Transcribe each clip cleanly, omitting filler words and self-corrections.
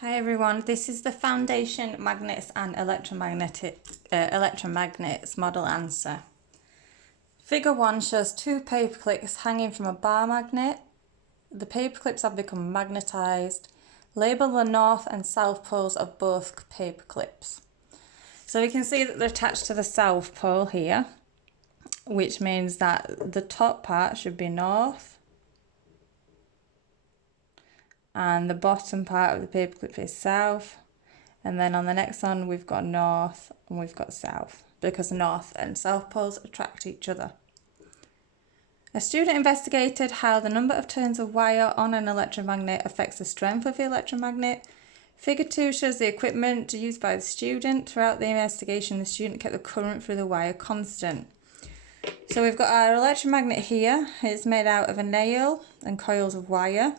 Hi everyone, this is the foundation magnets and electromagnets model answer. Figure 1 shows two paper clips hanging from a bar magnet. The paper clips have become magnetised. Label the north and south poles of both paper clips. So we can see that they're attached to the south pole here, which means that the top part should be north and the bottom part of the paper clip is south, and then on the next one we've got north and we've got south, because north and south poles attract each other. A student investigated how the number of turns of wire on an electromagnet affects the strength of the electromagnet. Figure 2 shows the equipment used by the student. Throughout the investigation, the student kept the current through the wire constant. So we've got our electromagnet here. It's made out of a nail and coils of wire.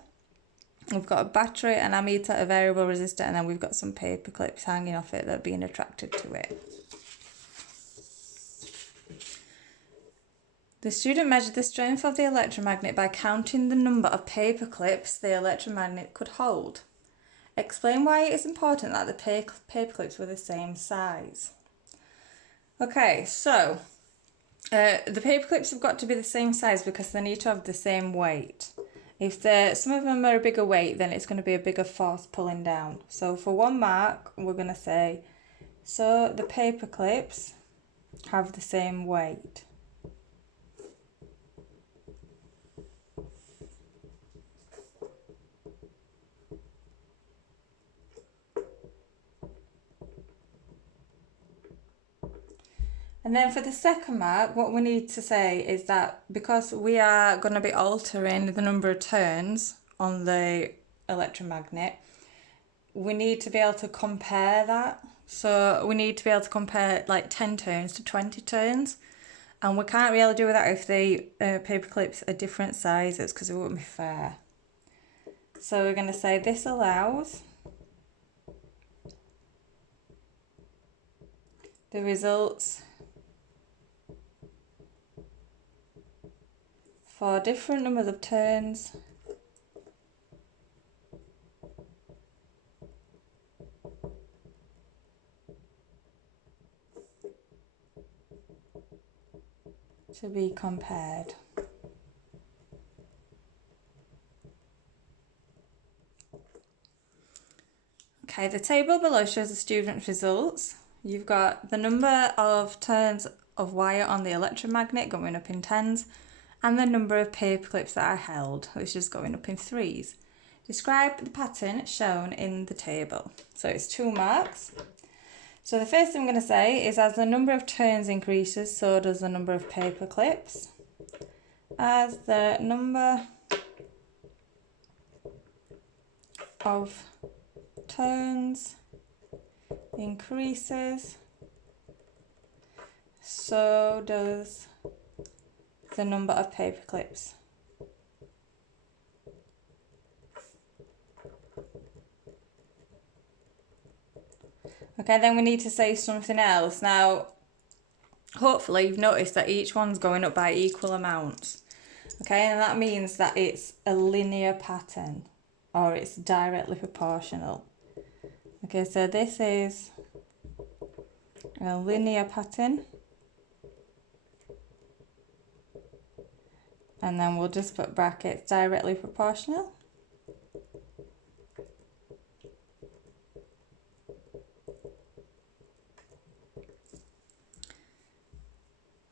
We've got a battery, an ammeter, a variable resistor, and then we've got some paper clips hanging off it that are being attracted to it. The student measured the strength of the electromagnet by counting the number of paper clips the electromagnet could hold. Explain why it is important that the paper clips were the same size. Okay, so the paper clips have got to be the same size because they need to have the same weight. If some of them are a bigger weight, then it's going to be a bigger force pulling down. So for 1 mark, we're going to say, so the paper clips have the same weight. And then for the second mark, what we need to say is that because we are going to be altering the number of turns on the electromagnet, we need to be able to compare that. So we need to be able to compare like 10 turns to 20 turns. And we can't really do that if the paper clips are different sizes, because it wouldn't be fair. So we're going to say this allows the results for different numbers of turns to be compared. Okay, the table below shows the student's results. You've got the number of turns of wire on the electromagnet going up in 10s, and the number of paper clips that are held, which is going up in 3s. Describe the pattern shown in the table. So it's 2 marks. So the first thing I'm going to say is, as the number of turns increases, so does the number of paper clips. As the number of turns increases, so does the number of paper clips. Okay, then we need to say something else. Now, hopefully you've noticed that each one's going up by equal amounts. Okay, and that means that it's a linear pattern, or it's directly proportional. Okay, so this is a linear pattern. And then we'll just put brackets, directly proportional.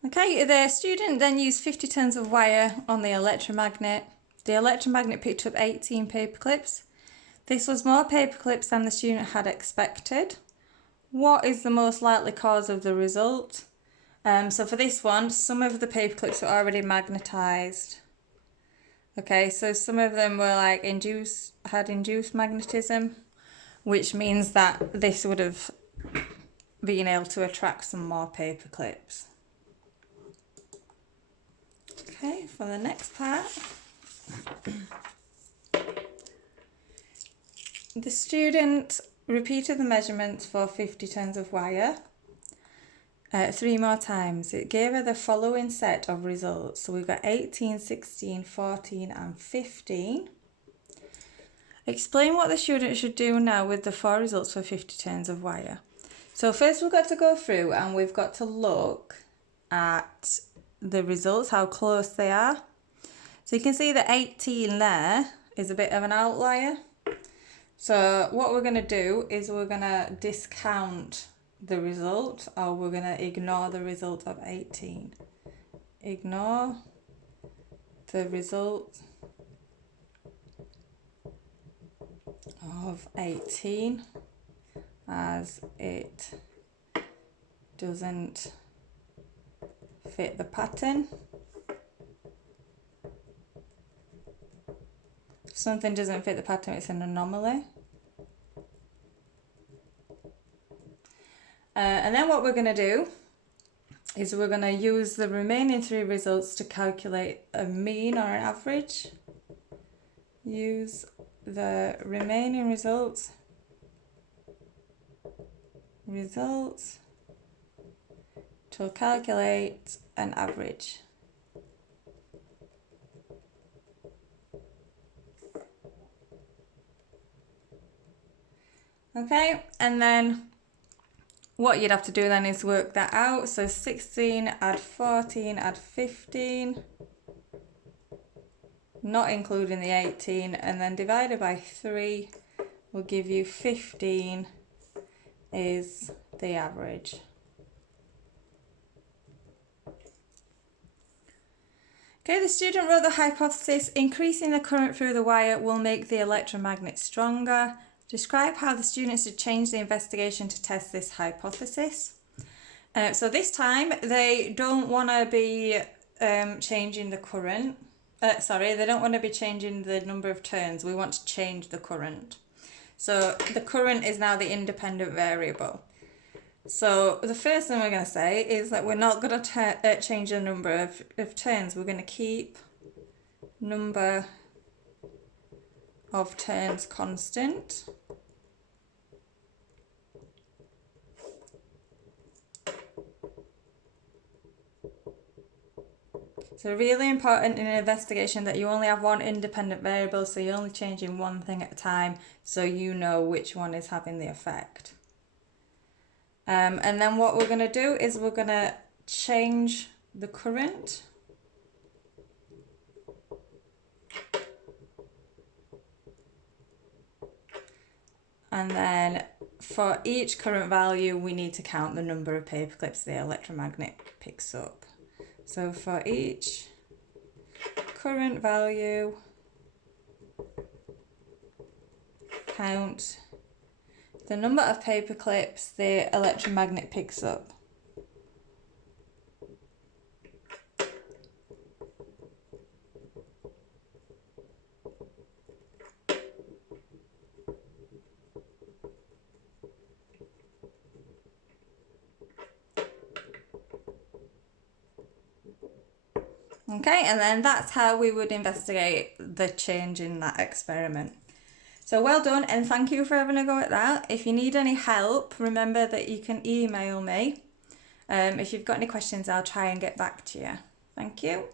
Okay, the student then used 50 turns of wire on the electromagnet. The electromagnet picked up 18 paper clips. This was more paper clips than the student had expected. What is the most likely cause of the result? So for this one, some of the paper clips were already magnetised. Okay, so some of them were like had induced magnetism, which means that this would have been able to attract some more paper clips. Okay, for the next part. The student repeated the measurements for 50 turns of wire 3 more times. It gave her the following set of results. So we've got 18, 16, 14 and 15. Explain what the student should do now with the 4 results for 50 turns of wire. So first we've got to go through and we've got to look at the results, how close they are. So you can see that 18 there is a bit of an outlier. So what we're going to do is we're going to discount the result, or we're going to ignore the result of 18. Ignore the result of 18 as it doesn't fit the pattern. Something doesn't fit the pattern, it's an anomaly. And then what we're going to do is we're going to use the remaining 3 results to calculate a mean or an average. Use the remaining results to calculate an average. Okay, and then what you'd have to do then is work that out. So 16 add 14 add 15, not including the 18, and then divided by 3 will give you 15 is the average. Okay, the student wrote the hypothesis, increasing the current through the wire will make the electromagnet stronger. Describe how the students should change the investigation to test this hypothesis. So this time they don't want to be changing the current. They don't want to be changing the number of turns. We want to change the current. So the current is now the independent variable. So the first thing we're going to say is that we're not going to change the number of turns. We're going to keep number of turns constant. So really important in an investigation that you only have one independent variable, so you're only changing one thing at a time, so you know which one is having the effect. And then what we're going to do is we're going to change the current. And then for each current value, we need to count the number of paper clips the electromagnet picks up. So for each current value, count the number of paper clips the electromagnet picks up. Okay, and then that's how we would investigate the change in that experiment. So well done, and thank you for having a go at that. If you need any help, remember that you can email me. If you've got any questions, I'll try and get back to you. Thank you.